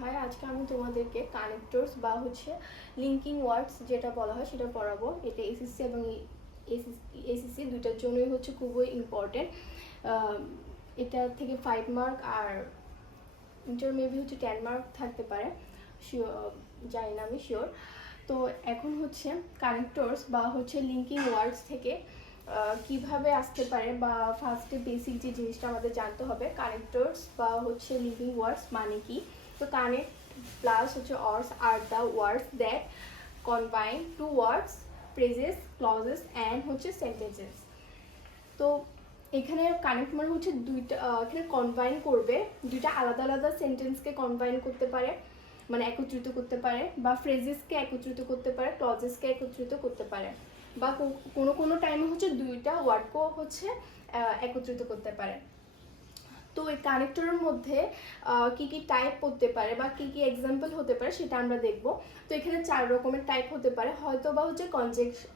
High, আজকে আমি তোমাদেরকে কানেক্টরস বা লিঙ্কিং ওয়ার্ডস যেটা বলা হয় সেটা পড়াবো। এটা এসএসসি এবং এসএসসি দুইটার জন্যই খুবই ইম্পর্টেন্ট। এটা থেকে 5 মার্ক আর ইন্টার মেবি 10 মার্ক থাকতে পারে, জানি না, আমি শিওর। তো এখন কানেক্টরস বা লিঙ্কিং ওয়ার্ডস থেকে কিভাবে আসতে পারে বা ফার্স্টে বেসিক যে জিনিসটা আমাদের জানতে হবে, কানেক্টরস বা লিঙ্কিং ওয়ার্ডস মানে কি। তো connect plus ors are the words that combine two words, phrases, clauses and sentences. তো এখানে কানেক্ট মানে দুইটা, এখানে কম্বাইন করবে, দুইটা আলাদা আলাদা সেন্টেন্সকে কম্বাইন করতে পারে, মানে একত্রিত করতে পারে, বা ফ্রেজেসকে একত্রিত করতে পারে, ক্লজেসকে একত্রিত করতে পারে, বা কোনো কোনো টাইমে দুইটা ওয়ার্ডকেও একত্রিত করতে পারে। তো এই কানেক্টরের মধ্যে কি কি টাইপ করতে পারে বা কি কি এক্সাম্পল হতে পারে সেটা আমরা দেখব। তো এখানে 4 রকমের টাইপ হতে পারে, হয়তো বা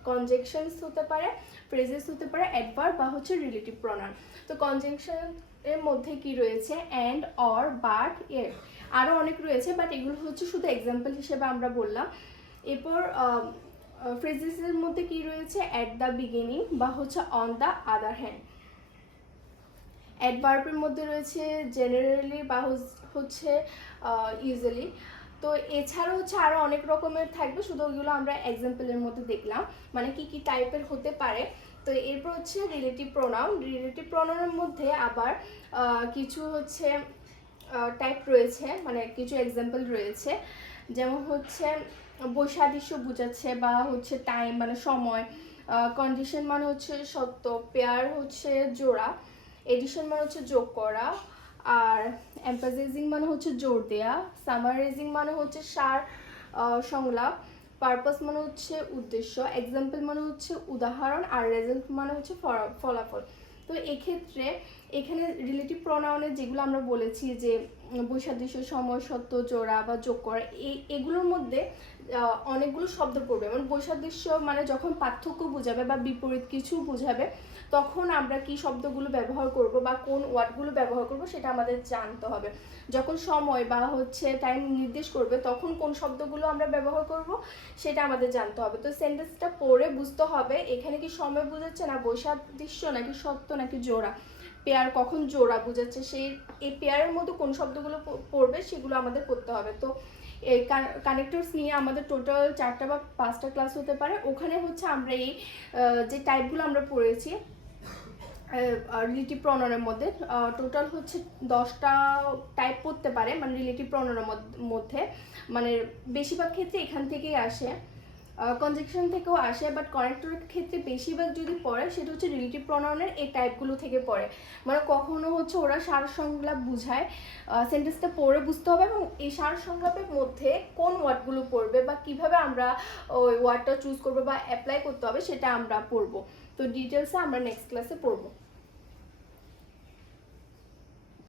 কনজাংশনস হতে পারে, ফ্রেজেস হতে পারে, অ্যাডভার্ব বা রিলেটিভ প্রনাউন। তো কনজাংশন এর মধ্যে কি রয়েছে, অ্যান্ড, অর, বাট, এর, আরও অনেক রয়েছে, বাট এগুলো শুধু এক্সাম্পল হিসেবে আমরা বললাম। এরপর ফ্রেজেসের মধ্যে কি রয়েছে, অ্যাট দ্য বিগিনিং বা অন দ্য আদার হ্যান্ড। অ্যাডভার্বের মধ্যে রয়েছে জেনারেলি বা ইউজুয়ালি। তো এছাড়াও আরও অনেক রকমের থাকবে, শুধু ওইগুলো আমরা এক্সাম্পলের মধ্যে দেখলাম, মানে কি কি টাইপের হতে পারে। তো এরপর রিলেটিভ প্রোনাউন। রিলেটিভ প্রোনাউনের মধ্যে আবার কিছু টাইপ রয়েছে, মানে কিছু এক্সাম্পল রয়েছে, যেমন বৈসাদৃশ্য বোঝাচ্ছে বা টাইম মানে সময়, কন্ডিশন মানে সত্য, পেয়ার জোড়া, এডিশন মানে যোগ করা, আর এমফাসাইজিং মানে জোর দেয়া, সামারাইজিং মানে সার সংলাপ, পারপাস মানে উদ্দেশ্য, এক্সাম্পল মানে উদাহরণ, আর রেজাল্ট মানে ফলাফল। তো এক্ষেত্রে এখানে রিলেটিভ প্রোনাউনের যেগুলো আমরা বলেছি যে বৈসাদৃশ্য, সময়, সত্য, জোড়া বা যোগ করা, এগুলোর মধ্যে অনেকগুলো শব্দ পড়বে। মানে বৈসাদৃশ্য মানে যখন পার্থক্য বোঝাবে বা বিপরীত কিছু বোঝাবে, তখন আমরা কি শব্দগুলো ব্যবহার করব বা কোন ওয়ার্ডগুলো ব্যবহার করব সেটা আমাদের জানতে হবে। যখন সময় বা টাইম নির্দেশ করবে, তখন কোন শব্দগুলো আমরা ব্যবহার করব সেটা আমাদের জানতে হবে। তো সেন্টেন্সটা পড়ে বুঝতে হবে এখানে কি সময় বোঝাচ্ছে, না বৈসাদৃশ্য, নাকি সত্য, নাকি জোড়া, পেয়ার কখন জোড়া বোঝাচ্ছে, এই পেয়ারের মধ্যে কোন শব্দগুলো পড়বে সেগুলো আমাদের পড়তে হবে। তো এই কানেক্টরস নিয়ে আমাদের টোটাল 4টা বা 5টা ক্লাস হতে পারে। ওখানে আমরা এই যে টাইপগুলো আমরা পড়েছি রিলেটিভ প্রনাউনের মধ্যে, টোটাল 10টা টাইপ পড়তে পারে, মানে রিলেটিভ প্রনাউনের মধ্যে, মানে বেশিরভাগ ক্ষেত্রে এখান থেকেই আসে, কনজাংশন থেকেও আসে, বাট কানেক্টরের ক্ষেত্রে বেশিরভাগ যদি পড়ে সেটা রিলেটিভ প্রনাউনের এই টাইপগুলো থেকে পড়ে। মানে কখনো ওরা সার সংলাপ বুঝায়, সেন্টেন্সটা পড়ে বুঝতে হবে এবং এই সার সংলাপের মধ্যে কোন ওয়ার্ডগুলো পড়বে বা কিভাবে আমরা ওই ওয়ার্ডটা চুজ করবো বা অ্যাপ্লাই করতে হবে সেটা আমরা পড়বো। তো ডিটেলসে আমরা নেক্সট ক্লাসে পড়বো।